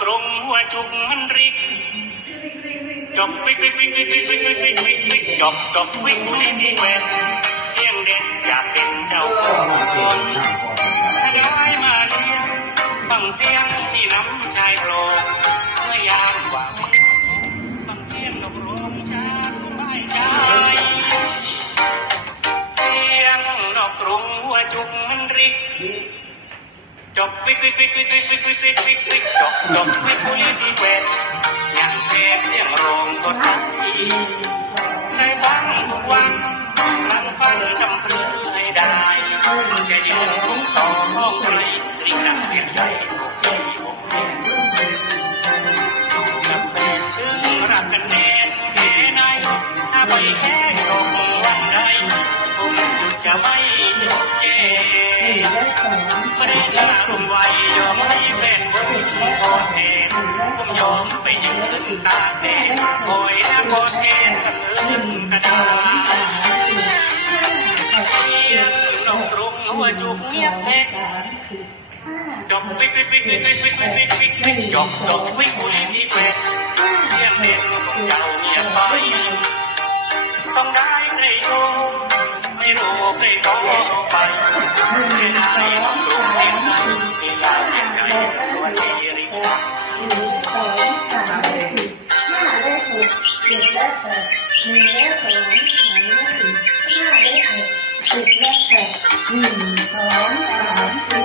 กรงหัวจุกมันริกจบวิกวิกวิกวิกวิกวิกวิกวิกวิกวิกจบจบวิกกุลิที่แหวนเสียงเด็ดอยากเป็นเจ้าของทยอยมาเลี้ยงฟังเสียงที่น้ำชายโปรงเมื่อยามวังฟังเสียงนกโรงช้างไม่ใจเสียงนกกรงหัวจุกมันริกจบวิกวิกวิกวิกวิกวิกวิกวิกวิก วิกจบจบวิกกุลีที่เวนยังเพลงเสียงโรงก็ทันทีในฟังทุกวันนั่งฟังจำเพลือให้ได้จะยืนคุ้มต่อห้องไรรีกดังเสียงใหญ่ ไปยืนตาแทนคอยน้ากอดแทนกับเอินกระดาเสียงนกกรงหัวจุกเงียบแพ้จบวิกวิกวิกวิกวิกวิกวิกวิกวิกวิกจบจบวิกบุรีที่แควเสียงเด่นของเจ้าเงียบไปต้องได้ใครโทรไม่รู้ใครขอไปไม่ได้ต้องรู้เสียงใครที่อยากเสียงใจตัวที่ริกาหนึ่งสองสามสี่ห้าเองสามเลข สี่ห้าเลขหกสิบเลขแปดหนึ่งสองสามสี่